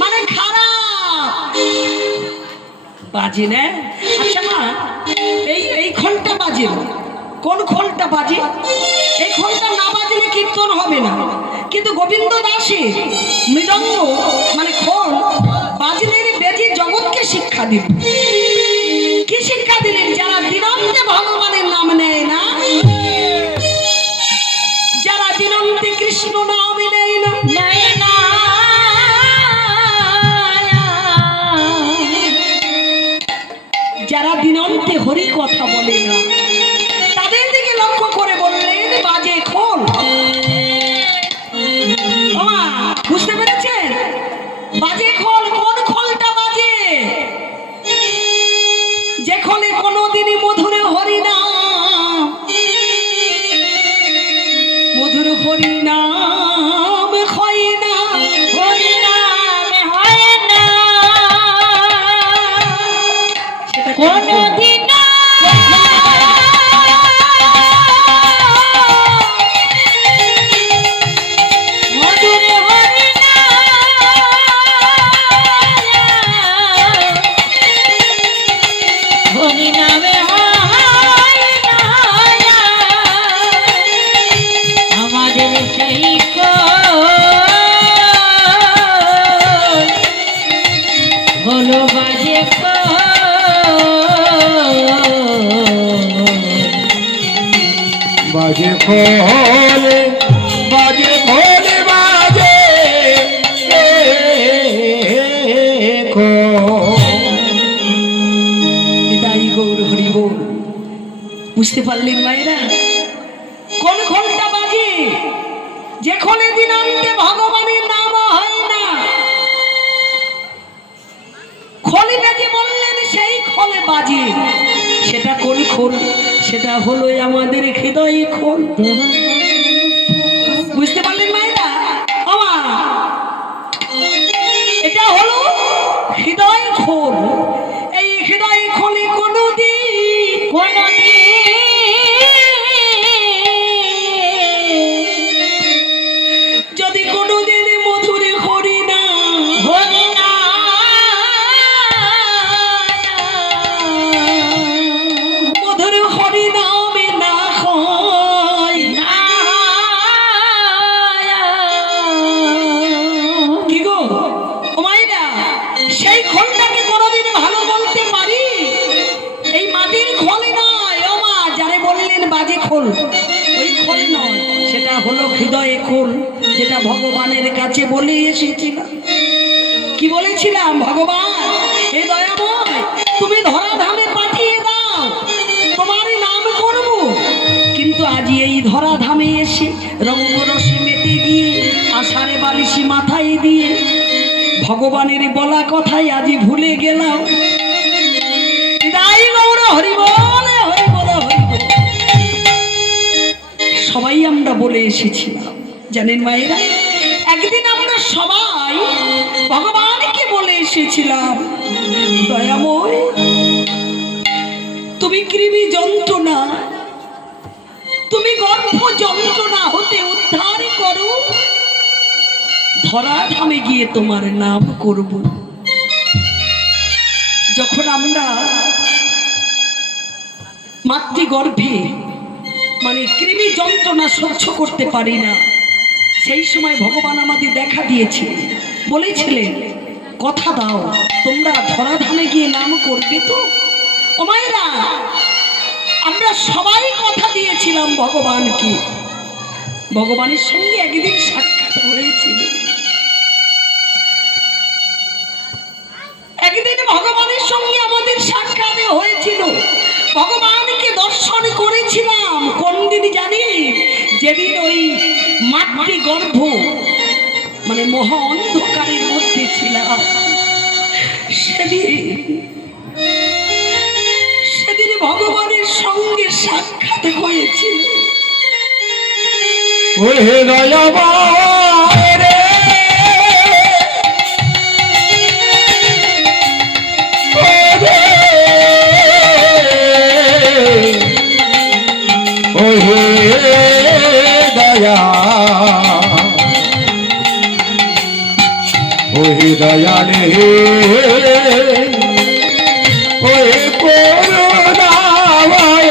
মানে খারাপ বাজে না। আচ্ছা মা, এই খোলটা বাজে, কোন খোলটা বাজে? এই খোলটা না বাজলে কীর্তন হবে না। কিন্তু গোবিন্দ দাসের মৃদঙ্গ মানে খোল বাজলে বেজে জগৎকে শিক্ষা দিল। কি শিক্ষা দিলেন? যারা দিনন্তে ভগবানের নাম নেয় না, যারা দিনন্তে কৃষ্ণ নাম নেয় না, যারা দিনন্তে হরি কথা বলে না, তাদের দিকে লক্ষ্য করে বললেন বাজে খোল। বুঝতে পেরেছেন? বাজে খোল, কোন খোলটা বাজে? যে খোলে কোনোদিনই মধুর হরিনাম, মধুর হরিনাম হয় না, হরিনাম হয় না কোনোদিন। বাজে খোলে বাজে খোলে বাজে এটাই গৌর হরি বল। বুঝতে পারলেন মায়েরা? কোন খোলটা বাজে? যে খোলে দিনান্তে ভগবানের নাম হয় না। খোলে বাজে বললেন, সেই খোলে বাজে। সেটা কোন খোল? সেটা হলো আমাদের হৃদয় খোল। বুঝতে পারলেন মায়েরা? এটা হলো হৃদয় খোল। এই হৃদয় খোলে কোনদিন যদি কোনদিন মধুর হরি না মধুর হরি নামে না হয়, কি গো ও মাইরা, সেই খোলটাকে কোনোদিন ভালো বলতে পারি? এই মাটির খোলে নয় ও মা, যারে বললেন বাজে খোল, ওই খোল নয়, সেটা হলো হৃদয়ে খোল, যেটা ভগবানের কাছে বলে এসেছিলাম। কি বলেছিলাম? ভগবান হে দয়াময়, তুমি ধরাধামে পাঠিয়ে দাও, তোমার নাম করব। কিন্তু আজ এই ধরাধামে এসে রঙ্গরসে মেতে গিয়ে আষাঢ়ে বালিশি মাথায় দিয়ে ভগবানের বলা কথাই আজ ভুলে গেলাম। তাই গৌর হরি বলে, হরি বলে, হরি বলে সবাই আমরা বলে এসেছিলাম। জানেন মায়েরা, একদিন আমরা সবাই ভগবানকে বলে এসেছিলাম, দয়াময় তুমি কৃমি যন্ত্রণা, তুমি গর্ভ যন্ত্রণা হতে উদ্ধার করো, ধরাধামে গিয়ে তোমার নাম করব। যখন আমরা মাতৃগর্ভে মানে কৃমি যন্ত্রণা সহ্য করতে পারি না, সেই সময় ভগবান আমাদের দেখা দিয়েছে, বলেছিলেন কথা দাও তোমরা ধরাধামে গিয়ে নাম করবে তো। ও মায়েরা, আমরা সবাই কথা দিয়েছিলাম ভগবানকে। ভগবানের সঙ্গে একদিন সাক্ষাৎ হয়েছিল। একদিন ভগবানের সঙ্গে আমাদের সাক্ষাৎ হয়েছিল, ভগবানকে দর্শন করেছিলাম। কোন দিন জানি? যেদিন ওই মাতৃগর্ভ মানে মহা অন্ধকারের মধ্যে ছিলাম, সেদিন ভগবানের সঙ্গে সাক্ষাৎ হয়েছিল। ওহে দয়াময় রে, ওহে দয়া দয়ালে ওই করুণাময়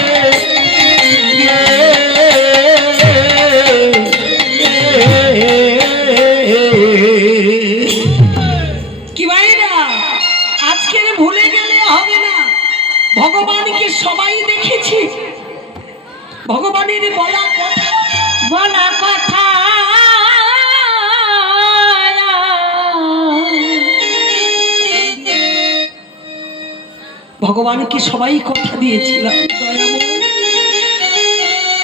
কি ভাইরা আজকে ভুলে গেলে হবে না, ভগবানকে সবাই দেখেছি, ভগবানের বলা কথা ভগবানকে সবাই কথা দিয়েছিলাম, দয়াময়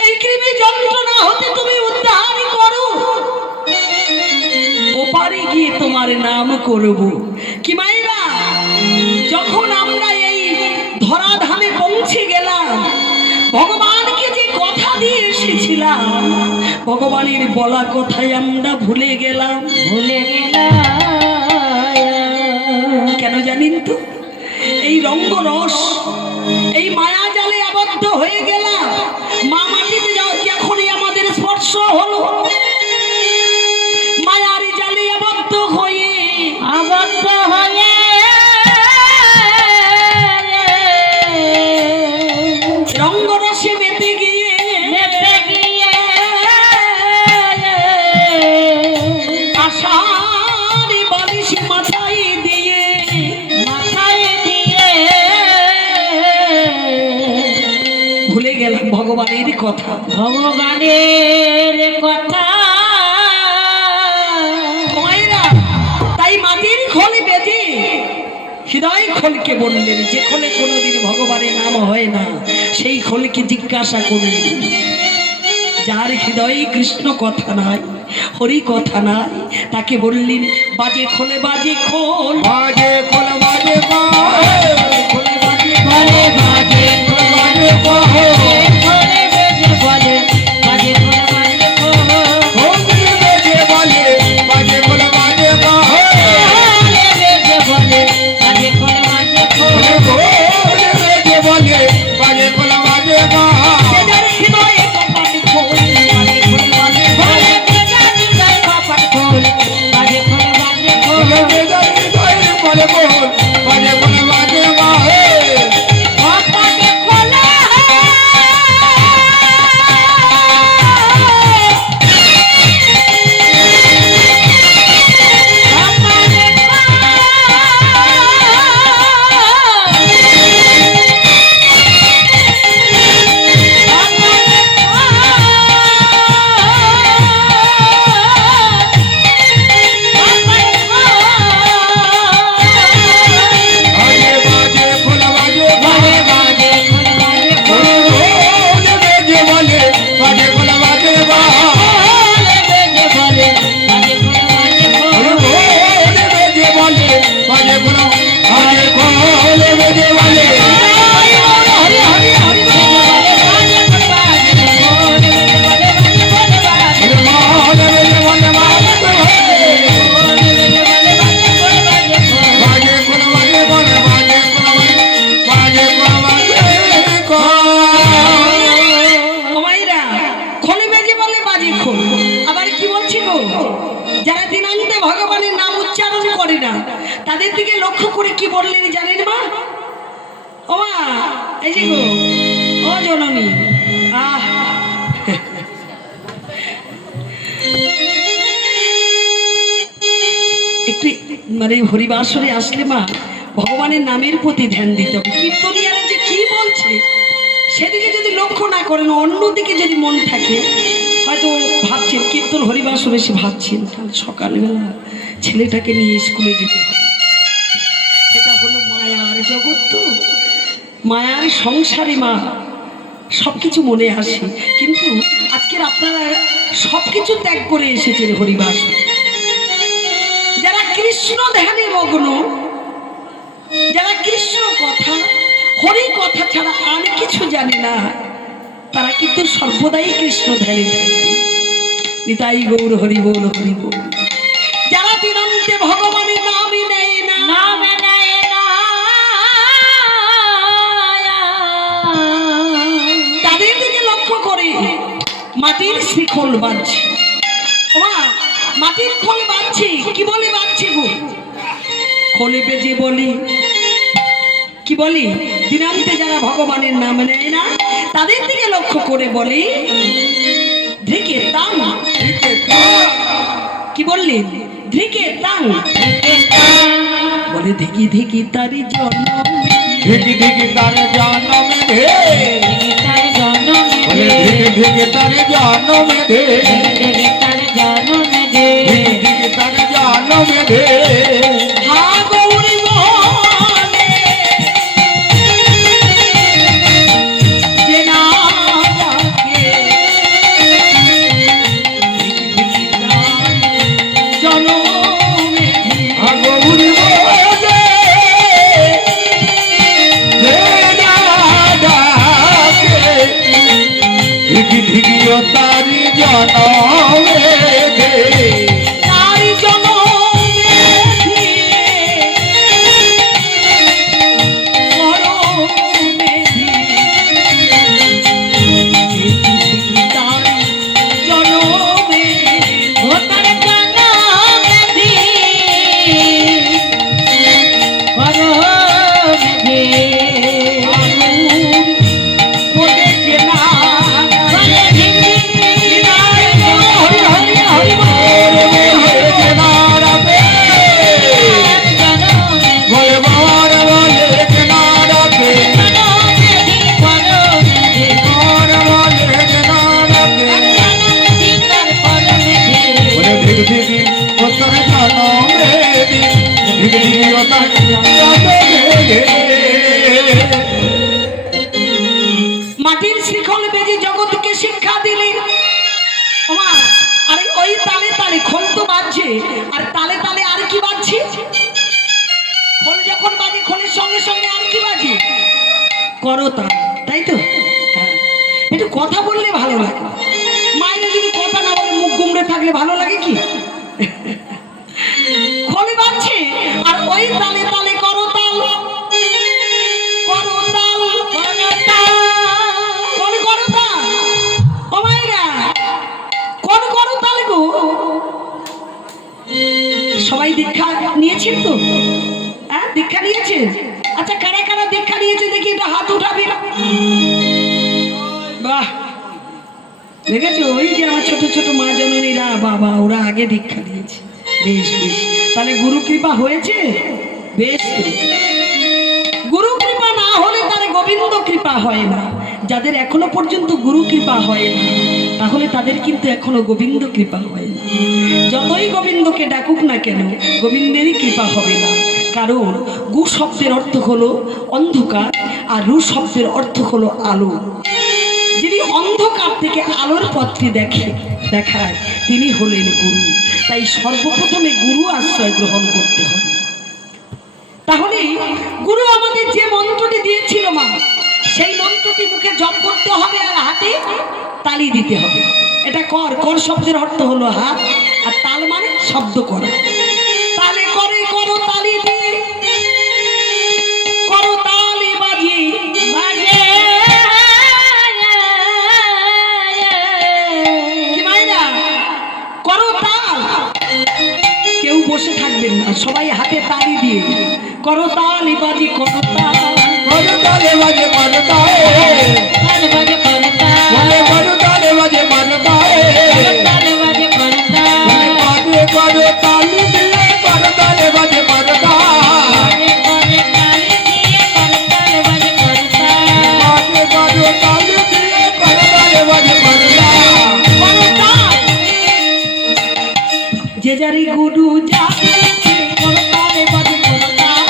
এই কৃমি যন্ত্রণা হতে তুমি উদ্ধার করো, ওপারে গিয়ে তোমার নাম করব। কি মায়েরা, যখন আমরা এই ধরাধামে পৌঁছে গেলাম, ভগবানকে যে কথা দিয়ে এসেছিলাম, ভগবানের বলা কথাই আমরা ভুলে গেলাম। কেন জানেন তো? এই রঙ্গরস, এই মায়া জালে আবদ্ধ হয়ে গেলাম। মা মাটিতে যখনই আমাদের স্পর্শ হলো, মায়ার জালে আবদ্ধ হয়ে রঙ্গরসে মেতে গিয়ে আশার বালিশ মাথায় দিয়ে ভুলে গেলাম ভগবানের কথা। তাই মাটির খোল বেঁধে হৃদয় খোলকে বললেন, যে খোলে কোনোদিন ভগবানের নাম হয় না, সেই খোলকে জিজ্ঞাসা করলেন, যার হৃদয়ে কৃষ্ণ কথা নাই, হরি কথা নাই, তাকে বললেন বাজে খোলে বাজে খোল, বাজে খোল বাজে খোল, বাজে খোল বাজে তাদের দিকে লক্ষ্য করে কি বললেন জানেন মা? ও মা, এই যে গো, ও জননী, একটু মানে হরিবাসরে আসলে মা ভগবানের নামের প্রতি ধ্যান দিতে হবে। কীর্তনিয়ারা যে কি বলছে সেদিকে যদি লক্ষ্য না করেন, অন্যদিকে যদি মন থাকে, হয়তো ভাবছেন কীর্তন হরিবাসরে সে ভাবছেন কাল সকালবেলা ছেলেটাকে নিয়ে স্কুলে যেতে হবে। এটা হলো মায়ার জগৎ, তো মায়ার সংসারে মা সব কিছু মনে আসে, কিন্তু আজকের আপনারা সব কিছু ত্যাগ করে এসেছেন হরিবাস। যারা কৃষ্ণ ধ্যানে মগ্ন, যারা কৃষ্ণ কথা হরি কথা ছাড়া আর কিছু জানে না, তারা কিন্তু সর্বদাই কৃষ্ণ ধ্যানে থাকে। নিতাই গৌর হরি বল হরি বল। যারা দিনান্তে ভগবানের নামই নেয় না, তাদের দিকে লক্ষ্য করে মাটির শিখল বাঁধছে। মাটির খোল বাঁধছে, কি বলে বাঁধছে গো? খোলে বেজে বলি কি বলি, দিনান্তে যারা ভগবানের নাম নেয় না তাদের দিকে লক্ষ্য করে বলি ধিকে তাং। কি বললেন? ধিকে তাং বলে ধিকি ধিকি তারি জন্ম, ধিকি ধিকি তার জনম দে, বলে ধিকি ধিকি তার জনম দে, ধিকি ধিকি তার জনম দে। হা গৌরী বলে যে না ডাকে, ধিকি ধিকি তারি জনমে গৌরী বলে যে না ডাকে, ধিকি ধিকি ও তারি জনমে দে। তারি জনমে মরমে তারি জনমে বলেছে না মাটির শিখল বেজে জগৎকে শিক্ষা দিলি ওমা। আরে ওই তালে তালে খোল তো বাজছে, আর তালে তালে আর কি বাজছে? খোল যখন বাজে খোলের সঙ্গে সঙ্গে আর কি বাজে? করতাল, তাই তো? হ্যাঁ, একটু কথা বললে ভালো লাগে। মায়ের যদি কথা না বলে মুখ গুমড়ে থাকলে ভালো লাগে কি? খোল বাজছে আর ওই তালে তালে করতাল, করতাল, করতাল, কোন করতাল? ও মায়েরা, কোন করতাল গো? সবাই দীক্ষা নিয়েছেন তো? হ্যাঁ, দীক্ষা নিয়েছেন? আচ্ছা, কারা কারা দীক্ষা নিয়েছে দেখি একটা হাত উঠাবে। বাহ, দেখেছো? ওই যে আমার ছোট ছোট মা জননীরা, বাবা, ওরা আগে দীক্ষা নিয়েছে। বেশ বেশ, তাহলে গুরু কৃপা হয়েছে। বেশ তো, গুরু কৃপা না হলে তার গোবিন্দ কৃপা হয় না। যাদের এখনো পর্যন্ত গুরু কৃপা হয় না, তাহলে তাদের কিন্তু এখনো গোবিন্দ কৃপা হয় না। যতই গোবিন্দকে ডাকুক না কেন, গোবিন্দেরই কৃপা হবে না। কারণ গু শব্দের অর্থ হলো অন্ধকার, আর রু শব্দের অর্থ হলো আলো। যিনি অন্ধকার থেকে আলোর পথটি দেখায় তিনি হলেন গুরু। তাই সর্বপ্রথমে গুরু আশ্রয় গ্রহণ করতে হবে। তাহলে গুরু আমাদের যে মন্ত্রটি দিয়েছিল মা, সেই মন্ত্রটি মুখে জপ করতে হবে আর হাতে তালি দিতে হবে। এটা কর, কর শব্দের অর্থ হলো হাত, আর তাল মানে শব্দ করা। তালে করে করো তালি দিয়ে, করো তালি বাজি বাজে। কি মাইরা করো তাল, কেউ বসে থাকবেন না, সবাই হাতে তালি দিয়ে করো তালি বাজি, করো তাল, করতালে বাজে করতালে, বলে করতালে বাজে করতালে, বাজে করতালি দিয়ে করতালে বাজে করতালে, বাজে করতালি দিয়ে করতালে বাজে করতালে। যে যারি গুরু যা করো তালে বাজি, করো তাল,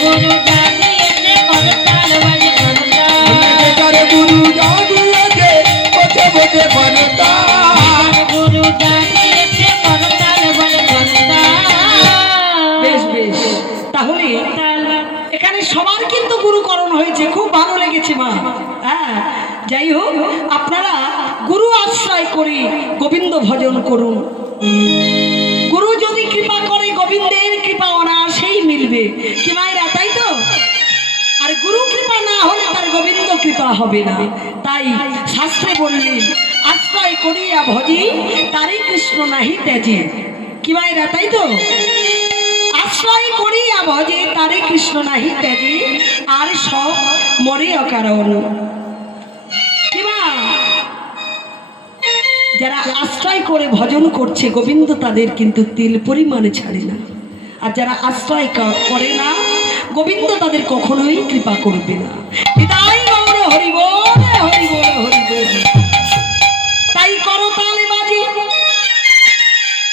গুরু যা দিয়েছে করো তাল বাজি, করো তাল, তারে গুরু যা দিয়েছে বসে বসে করতাল, গুরু যা দিয়েছে করো তাল বাজি, করো তাল। বেশ বেশ, তাহলে এখানে সবার কিন্তু গুরুকরণ হয়েছে, খুব ভালো লেগেছে মা। হ্যাঁ, যাই হোক, আপনারা গুরু আশ্রয় করে গোবিন্দ ভজন করুন। গুরু যদি কৃপা করে, গোবিন্দের কৃপা অনায়াসেই মিলবে। কি মায়েরা, তাই তো? আর গুরু কৃপা না হলে তার গোবিন্দ কৃপা হবে না। তাই শাস্ত্রে বললেন, আশ্রয় করিয়া ভজি তারি কৃষ্ণ নাহি ত্যাজি। কি মায়েরা, তাই তো? আশ্রয় করিয়া ভজে তারে কৃষ্ণ নাহি ত্যাজে আর সব মরে অকারণ। কিবা যারা আশ্রয় করে ভজন করছে গোবিন্দ তাদের কিন্তু তিল পরিমাণে ছাড়ে না, আর যারা আশ্রয় করে না গোবিন্দ তাদের কখনোই কৃপা করবে না। তাই গৌর হরি বল হরি বল হরি বল। তাই করতালে বাজি,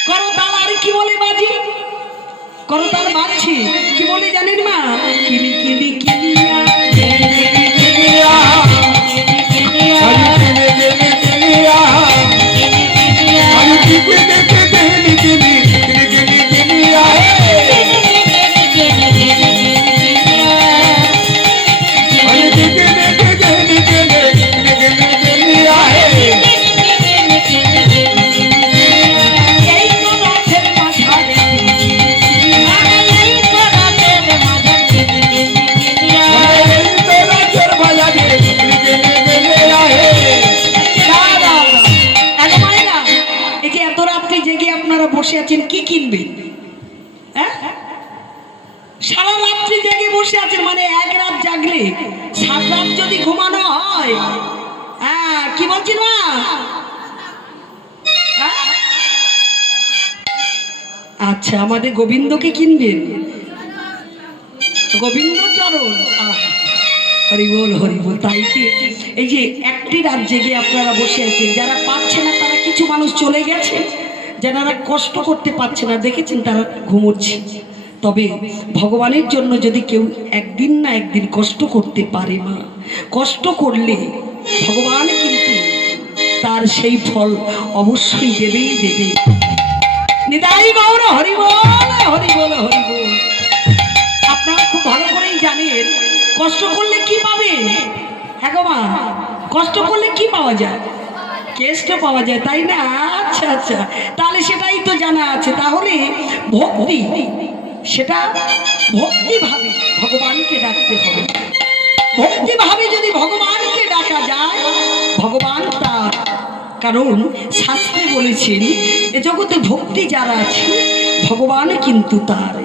করতাল আর কি বলে বাজি, করতাল বাজছে কি বলে জানেন মা? কিলি কিলি কিলিয়া বসে আছেন কি কিনবেন? হ্যাঁ, সারা রাত্রি জেগে বসে আছেন, মানে এক রাত জাগলে 7 রাত যদি ঘুমানো হয়। হ্যাঁ, কি বলছেন মা? আচ্ছা, আমাদের গোবিন্দকে কিনবেন, গোবিন্দ চরণ। হরি বল হরি বল। তাই এই যে একটি রাত জেগে আপনারা বসে আছেন, যারা পাচ্ছে না তারা কিছু মানুষ চলে গেছে, যারা কষ্ট করতে পারছে না দেখেছেন তারা ঘুমোচ্ছে। তবে ভগবানের জন্য যদি কেউ একদিন না একদিন কষ্ট করতে পারে মা, কষ্ট করলে ভগবান কিন্তু তার সেই ফল অবশ্যই দেবেই দেবে। নিতাই গৌর হরি বল হরি বল হরি বল। আপনারা খুব ভালো করেই জানেন কষ্ট করলে কি পাবে। হ্যাঁ গো মা, কষ্ট করলে কি পাওয়া যায়? কেষ্ট পাওয়া যায়, তাই না? আচ্ছা আচ্ছা, তাহলে সেটাই তো জানা আছে। তাহলে ভক্তি, সেটা ভক্তিভাবে ভগবানকে ডাকতে হবে। ভক্তিভাবে যদি ভগবানকে ডাকা যায় ভগবান তার, কারণ শাস্ত্রে বলেছেন এ জগতে ভক্তি যার আছে ভগবান কিন্তু তার,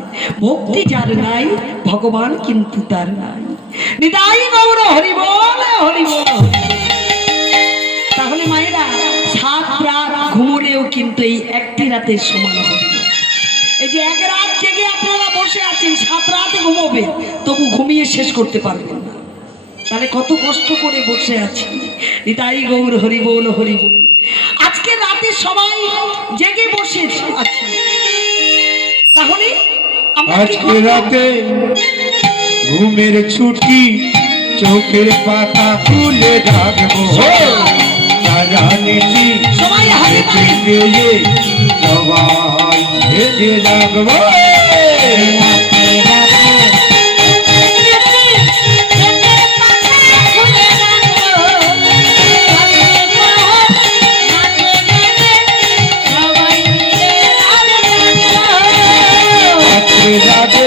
ভক্তি যার নাই ভগবান কিন্তু তার নাই। নিতাই গৌর হরি বল হরি বল। তাহলে মায়েরা 7 রাত ঘুমোলেও কিন্তু এই একটি রাতের সমান হবে না। এই যে এক রাত জেগে আপনারা বসে আছেন, 7 রাত ঘুমোবে তবু ঘুমিয়ে শেষ করতে পারবেন না। তাহলে কত কষ্ট করে বসে আছি। নিতাই গৌর হরি বল হরি বল। আজকে রাতে সবাই জেগে বসে আছি, তাহলে আজকে রাতে ঘুমের ছুটি, চোখের পাতা খুলে রাখবো, জানিছি সবাই হাতে তালি। সবাই ভেজে রাখবো। রাতে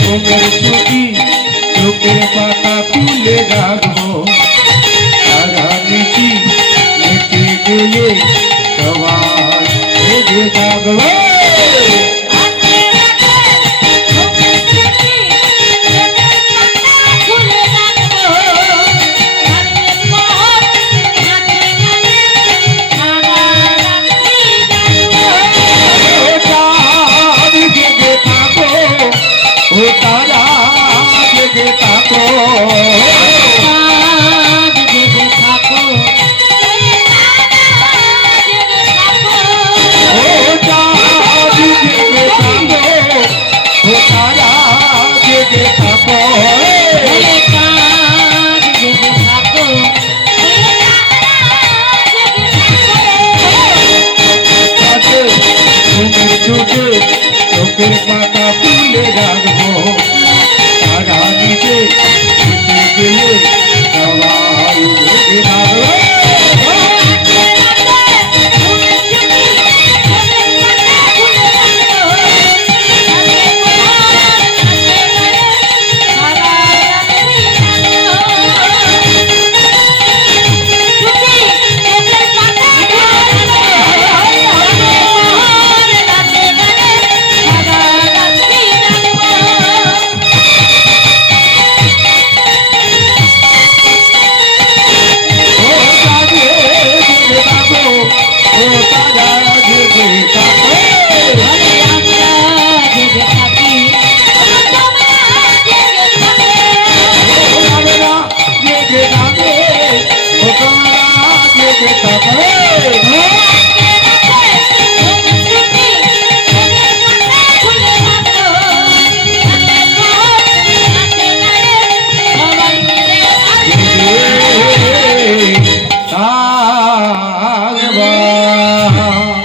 ঘুমের ছুটি, চোখের পাতা খুলে রাখবো, জানিছি লিখে গেলে সবাই ভেজে রাখবো। চোখের পাতা ফুলে রাখবো, তারা নিতে গেলে সবাই ভেজে রাখবো। থাকে ঘরে আমরা জেগে থাকি তোমরা জেগে থাকে আমরা জেগে থাকে ও তোমরা জেগে থাকে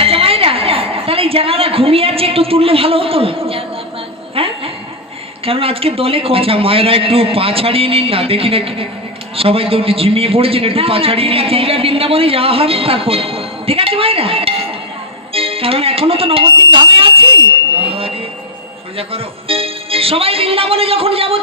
আচ্ছা মায়েরা, তাহলে এই যারা ঘুমিয়ে আছে একটু তুললে ভালো হতো না? হ্যাঁ, কারণ আজকে দলে কম। আচ্ছা মায়েরা একটু পা ছাড়িয়ে নিন না, দেখি না সবাই তো একটু ঝিমিয়ে পড়েছেন, একটু পা ছাড়িয়ে নিন তো। এবার বৃন্দাবনে যাওয়া হবে তারপর, ঠিক আছে মায়েরা? কারণ এখনো তো নবদ্বীপ ধামে আছি, সোজা করো। সবাই বৃন্দাবনে যখন যাবো